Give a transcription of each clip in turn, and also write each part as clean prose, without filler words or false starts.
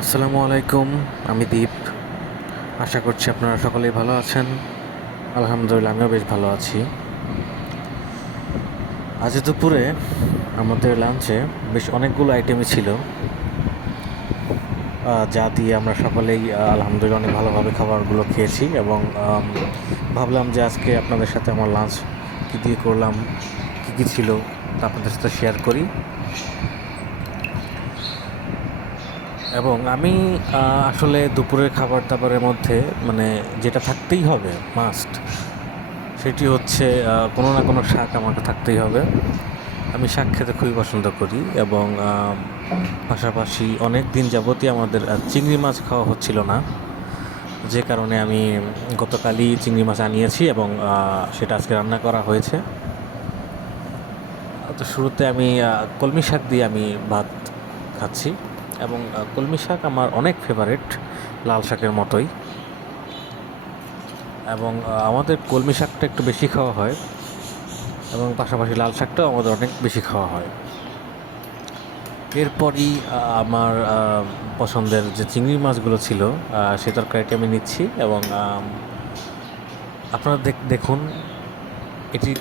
আসসালামু আলাইকুম। আমি দীপ। আশা করছি আপনারা সকলেই ভালো আছেন। আলহামদুলিল্লাহ, আমিও বেশ ভালো আছি। আজ দুপুরে আমাদের লাঞ্চে বেশ অনেকগুলো আইটেমই ছিল, যা দিয়ে আমরা সকলেই আলহামদুলিল্লাহ অনেক ভালোভাবে খাবারগুলো খেয়েছি। এবং ভাবলাম যে আজকে আপনাদের সাথে আমার লাঞ্চ কী দিয়ে করলাম, কী কী ছিল, তা আপনাদের সাথে শেয়ার করি। এবং আমি আসলে দুপুরের খাবার দাবারের মধ্যে মানে যেটা থাকতেই হবে মাস্ট, সেটি হচ্ছে কোনো না কোনো শাক আমাকে থাকতেই হবে। আমি শাক খেতে খুবই পছন্দ করি। এবং পাশাপাশি অনেক দিন যাবতই আমাদের চিংড়ি মাছ খাওয়া হচ্ছিল না, যে কারণে আমি গতকালই চিংড়ি মাছ আনিয়েছি এবং সেটা আজকে রান্না করা হয়েছে। তো শুরুতে আমি কলমি শাক দিয়ে আমি ভাত খাচ্ছি। এবং কলমি শাক আমার অনেক ফেভারিট, লাল শাকের মতোই। এবং আমাদের কলমি শাকটা একটু বেশি খাওয়া হয় এবং পাশাপাশি লাল শাকটাও আমাদের অনেক বেশি খাওয়া হয়। এরপরই আমার পছন্দের যে চিংড়ি মাছগুলো ছিল সে তরকারিটি আমি নিচ্ছি। এবং আপনারা দেখুন এটির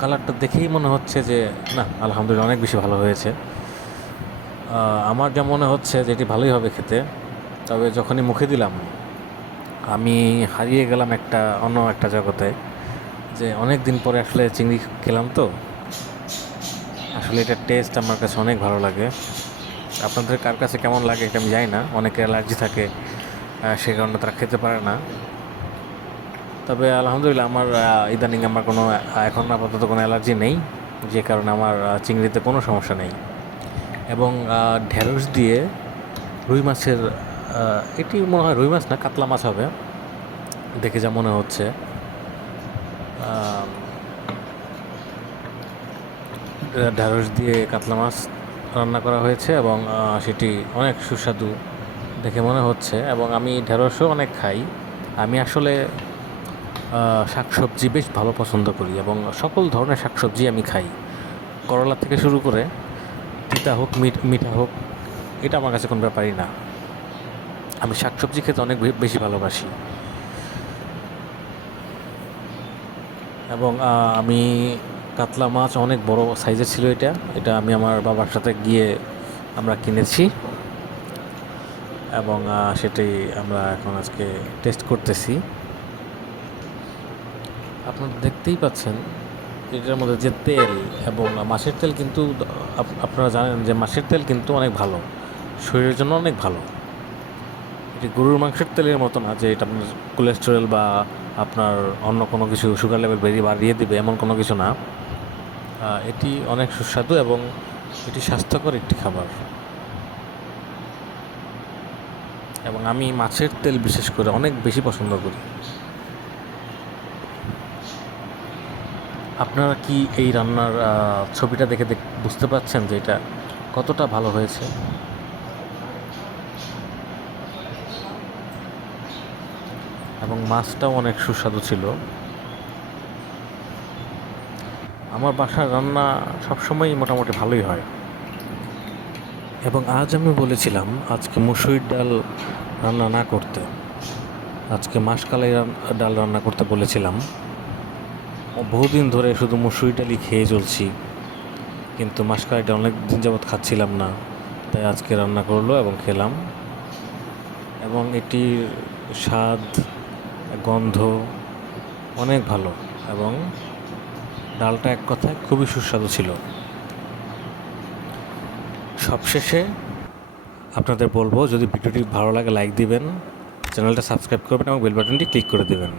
কালারটা দেখেই মনে হচ্ছে যে না, আলহামদুলিল্লাহ অনেক বেশি ভালো হয়েছে। আমার যা মনে হচ্ছে যে এটি ভালোই হবে খেতে। তবে যখনই মুখে দিলাম আমি হারিয়ে গেলাম অন্য একটা জগতে, যে অনেক দিন পরে আসলে চিংড়ি খেলাম। তো আসলে এটার টেস্ট আমার কাছে অনেক ভালো লাগে। আপনাদের কার কাছে কেমন লাগে এটা আমি জানি না। অনেকের অ্যালার্জি থাকে, সে কারণে তারা খেতে পারে না। তবে আলহামদুলিল্লাহ আমার ইদানিং আমার কোনো এখন আপাতত কোনো অ্যালার্জি নেই, যে কারণে আমার চিংড়িতে কোনো সমস্যা নেই। এবং ঢেঁড়স দিয়ে রুই মাছের, এটি মনে হয় রুই মাছ না, কাতলা মাছ হবে দেখে যা মনে হচ্ছে। ঢেঁড়স দিয়ে কাতলা মাছ রান্না করা হয়েছে এবং সেটি অনেক সুস্বাদু দেখে মনে হচ্ছে। এবং আমি ঢেঁড়সও অনেক খাই। আমি আসলে শাকসবজি বেশ ভালো পছন্দ করি এবং সকল ধরনের শাকসবজি আমি খাই। করলা থেকে শুরু করে তিতা হোক মিঠা হোক, এটা আমার কাছে কোনো ব্যাপারই না। আমি শাকসবজি খেতে অনেক বেশি ভালোবাসি। এবং আমি কাতলা মাছ অনেক বড় সাইজের ছিল। এটা আমি আমার বাবার সাথে গিয়ে আমরা কিনেছি এবং সেটি আমরা এখন আজকে টেস্ট করতেছি। আপনারা দেখতেই পাচ্ছেন এটার মধ্যে যে তেল, এবং মাছের তেল কিন্তু আপনারা জানেন যে মাছের তেল কিন্তু অনেক ভালো, শরীরের জন্য অনেক ভালো। এটি গরুর মাংসের তেলের মতো না যে এটা আপনার কোলেস্টেরল বা আপনার অন্য কোনো কিছু সুগার লেভেল বাড়িয়ে দিবে, এমন কোনো কিছু না। এটি অনেক সুস্বাদু এবং এটি স্বাস্থ্যকর একটি খাবার। এবং আমি মাছের তেল বিশেষ করে অনেক বেশি পছন্দ করি। আপনারা কি এই রান্নার ছবিটা দেখে বুঝতে পারছেন যে এটা কতটা ভালো হয়েছে? এবং মাছটাও অনেক সুস্বাদু ছিল। আমার বাসার রান্না সবসময়ই মোটামুটি ভালোই হয়। এবং আজ আমি বলেছিলাম আজকে মুসুরির ডাল রান্না না করতে, আজকে মাসকালাই ডাল রান্না করতে বলেছিলাম। বহুদিন ধরে শুধু মুসুরি ডালই খেয়ে চলছি, কিন্তু মাসকালাই ডাল অনেক দিন যাবৎ খাচ্ছিলাম না, তাই আজকে রান্না করলো এবং খেলাম। এবং এটির স্বাদ, গন্ধ অনেক ভালো এবং ডালটা এক কথায় খুবই সুস্বাদু ছিল। সবশেষে আপনাদের বলবো, যদি ভিডিওটি ভালো লাগে লাইক দিবেন, চ্যানেলটা সাবস্ক্রাইব করবেন এবং বেল বাটনটি ক্লিক করে দেবেন।